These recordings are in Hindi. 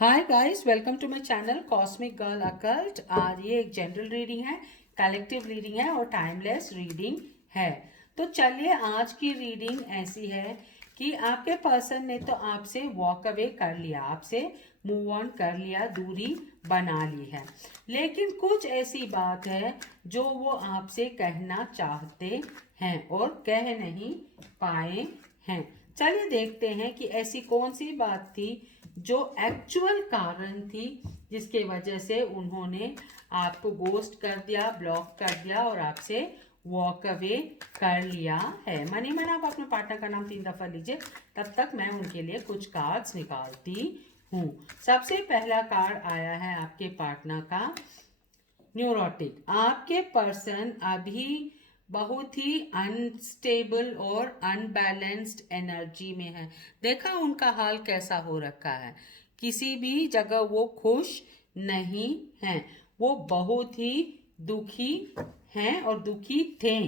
Hi guys, welcome to my channel cosmic girl occult. आज ये एक जनरल रीडिंग है, कलेक्टिव रीडिंग है और टाइमलेस रीडिंग है। तो चलिए, आज की रीडिंग ऐसी है कि आपके पर्सन ने तो आपसे वॉक अवे कर लिया, आपसे मूव ऑन कर लिया, दूरी बना ली है, लेकिन कुछ ऐसी बात है जो वो आपसे कहना चाहते हैं और कह नहीं पाए हैं। चलिए देखते हैं कि ऐसी कौन सी बात थी जो एक्चुअल कारण थी जिसके वजह से उन्होंने आपको गोस्ट कर दिया, ब्लॉक कर दिया और आपसे वॉक अवे कर लिया है। मनी मन आप अपने पार्टनर का नाम 3 दफा लीजिए, तब तक मैं उनके लिए कुछ कार्ड्स निकालती हूँ। सबसे पहला कार्ड आया है आपके पार्टनर का न्यूरोटिक। आपके पर्सन अभी बहुत ही अनस्टेबल और अनबैलेंस्ड एनर्जी में है। देखा उनका हाल कैसा हो रखा है, किसी भी जगह वो खुश नहीं हैं। वो बहुत ही दुखी हैं और दुखी थे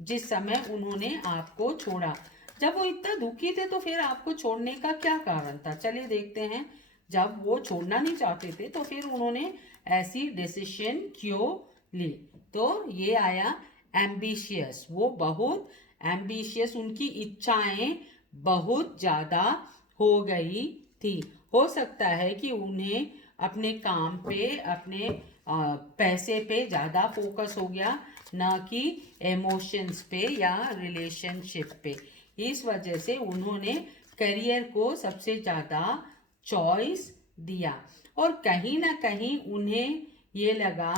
जिस समय उन्होंने आपको छोड़ा। जब वो इतना दुखी थे तो फिर आपको छोड़ने का क्या कारण था, चलिए देखते हैं। जब वो छोड़ना नहीं चाहते थे तो फिर उन्होंने ऐसी डिसीजन क्यों ली। तो ये आया एम्बिशियस। वो बहुत एम्बिशियस, उनकी इच्छाएं बहुत ज़्यादा हो गई थी। हो सकता है कि उन्हें अपने काम पे, अपने पैसे पे ज़्यादा फोकस हो गया, ना कि इमोशंस पे या रिलेशनशिप पे। इस वजह से उन्होंने करियर को सबसे ज़्यादा चॉइस दिया और कहीं ना कहीं उन्हें ये लगा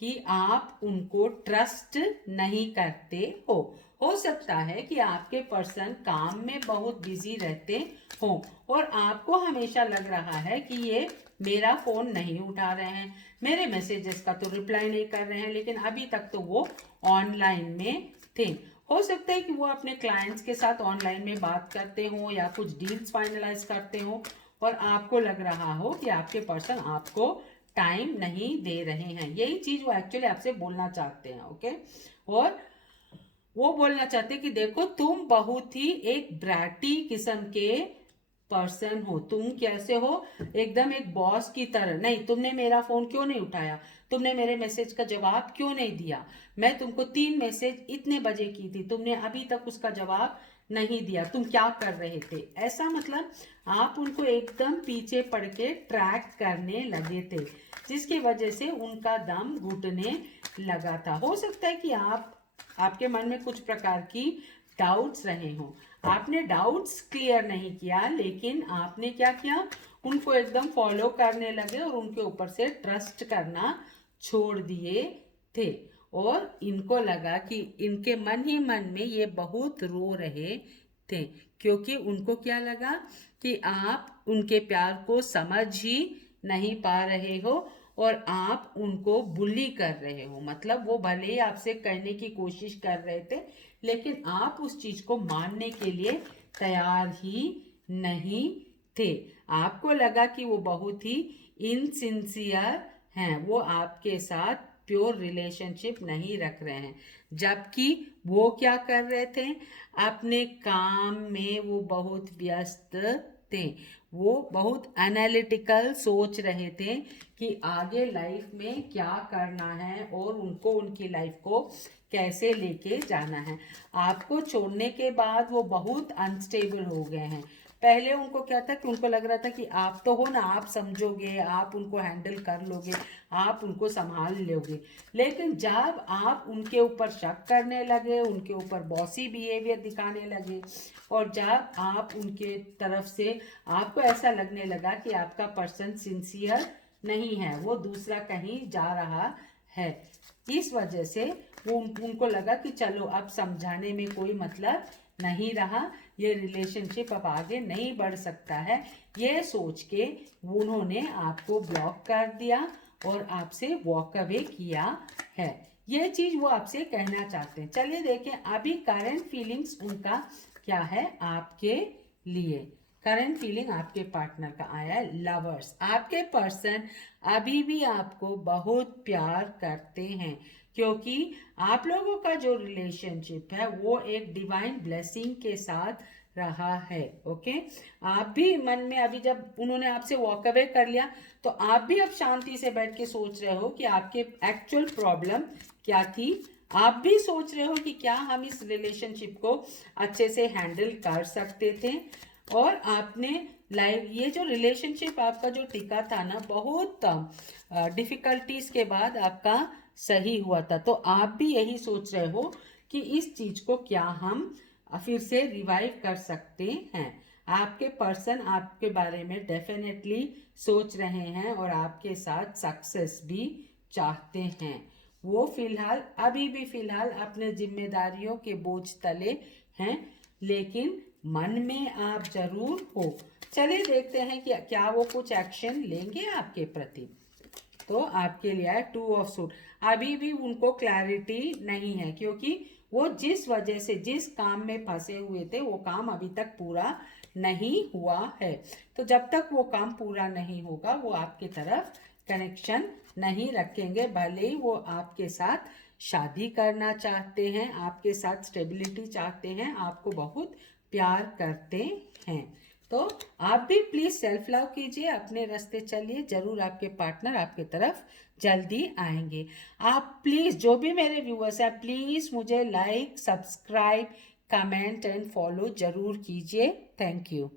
कि आप उनको ट्रस्ट नहीं करते हो सकता है कि आपके पर्सन काम में बहुत बिजी रहते हो और आपको हमेशा लग रहा है कि ये मेरा फोन नहीं उठा रहे हैं, मेरे मैसेजेस का तो रिप्लाई नहीं कर रहे हैं, लेकिन अभी तक तो वो ऑनलाइन में थे। हो सकता है कि वो अपने क्लाइंट्स के साथ ऑनलाइन में बात करते हो या कुछ डील्स फाइनलाइज करते हो और आपको लग रहा हो कि आपके पर्सन आपको टाइम नहीं दे रहे हैं। यही चीज वो एक्चुअली आपसे बोलना चाहते हैं। ओके, और वो बोलना चाहते कि देखो, तुम बहुत ही एक ब्रैटी किस्म के पर्सन हो। तुम कैसे हो, एकदम एक बॉस की तरह। नहीं, तुमने मेरा फोन क्यों नहीं उठाया, तुमने मेरे मैसेज का जवाब क्यों नहीं दिया, मैं तुमको 3 मैसेज इतने बजे की थी, तुमने अभी तक उसका जवाब नहीं दिया, तुम क्या कर रहे थे। ऐसा मतलब आप उनको एकदम पीछे पड़ के ट्रैक करने लगे थे, जिसकी वजह से उनका दम घुटने लगा था। हो सकता है कि आपके मन में कुछ प्रकार की डाउट्स रहे हों। आपने डाउट्स क्लियर नहीं किया, लेकिन आपने क्या किया, उनको एकदम फॉलो करने लगे और उनके ऊपर से ट्रस्ट करना छोड़ दिए थे। और इनको लगा कि इनके मन ही मन में ये बहुत रो रहे थे, क्योंकि उनको क्या लगा कि आप उनके प्यार को समझ ही नहीं पा रहे हो और आप उनको बुली कर रहे हो। मतलब वो भले ही आपसे कहने की कोशिश कर रहे थे, लेकिन आप उस चीज को मानने के लिए तैयार ही नहीं थे। आपको लगा कि वो बहुत ही इनसिंसियर हैं, वो आपके साथ प्योर रिलेशनशिप नहीं रख रहे हैं। जबकि वो क्या कर रहे थे, अपने काम में वो बहुत व्यस्त थे। वो बहुत एनालिटिकल सोच रहे थे कि आगे लाइफ में क्या करना है और उनको उनकी लाइफ को कैसे लेके जाना है। आपको छोड़ने के बाद वो बहुत अनस्टेबल हो गए हैं। पहले उनको क्या था कि उनको लग रहा था कि आप तो हो ना, आप समझोगे, आप उनको हैंडल कर लोगे, आप उनको संभाल लोगे। लेकिन जब आप उनके ऊपर शक करने लगे, उनके ऊपर बॉसी बिहेवियर दिखाने लगे और जब आप उनके तरफ से आपको ऐसा लगने लगा कि आपका पर्सन सिंसियर नहीं है, वो दूसरा कहीं जा रहा है, इस वजह से उनको लगा कि चलो अब समझाने में कोई मतलब नहीं रहा, ये रिलेशनशिप अब आगे नहीं बढ़ सकता है। ये सोच के उन्होंने आपको ब्लॉक कर दिया और आपसे वॉक अवे किया है। ये चीज वो आपसे कहना चाहते हैं। चलिए देखें अभी करंट फीलिंग्स उनका क्या है आपके लिए। करंट फीलिंग आपके पार्टनर का आया है लवर्स। आपके पर्सन अभी भी आपको बहुत प्यार करते हैं, क्योंकि आप लोगों का जो रिलेशनशिप है वो एक डिवाइन ब्लेसिंग के साथ रहा है। ओके, आप भी मन में अभी जब उन्होंने आपसे वॉक अवे कर लिया तो आप भी अब शांति से बैठ के सोच रहे हो कि आपके एक्चुअल प्रॉब्लम क्या थी। आप भी सोच रहे हो कि क्या हम इस रिलेशनशिप को अच्छे से हैंडल कर सकते थे। और आपने लाइफ, ये जो रिलेशनशिप आपका जो टिका था ना, बहुत डिफिकल्टीज के बाद आपका सही हुआ था। तो आप भी यही सोच रहे हो कि इस चीज को क्या हम फिर से रिवाइव कर सकते हैं। आपके पर्सन आपके बारे में डेफिनेटली सोच रहे हैं और आपके साथ सक्सेस भी चाहते हैं। वो फिलहाल, अभी भी फिलहाल अपने जिम्मेदारियों के बोझ तले हैं, लेकिन मन में आप जरूर हो। चलिए देखते हैं कि क्या वो कुछ एक्शन लेंगे आपके प्रति। तो आपके लिए है टू ऑफ सूट। अभी भी उनको क्लैरिटी नहीं है, क्योंकि वो जिस वजह से जिस काम में फंसे हुए थे वो काम अभी तक पूरा नहीं हुआ है। तो जब तक वो काम पूरा नहीं होगा वो आपकी तरफ कनेक्शन नहीं रखेंगे, भले ही वो आपके साथ शादी करना चाहते हैं, आपके साथ स्टेबिलिटी चाहते हैं, आपको बहुत प्यार करते हैं। तो आप भी प्लीज सेल्फ लव कीजिए, अपने रास्ते चलिए, जरूर आपके पार्टनर आपके तरफ जल्दी आएंगे। आप प्लीज, जो भी मेरे व्यूअर्स हैं, प्लीज मुझे like, subscribe, comment and follow जरूर कीजिए। Thank you.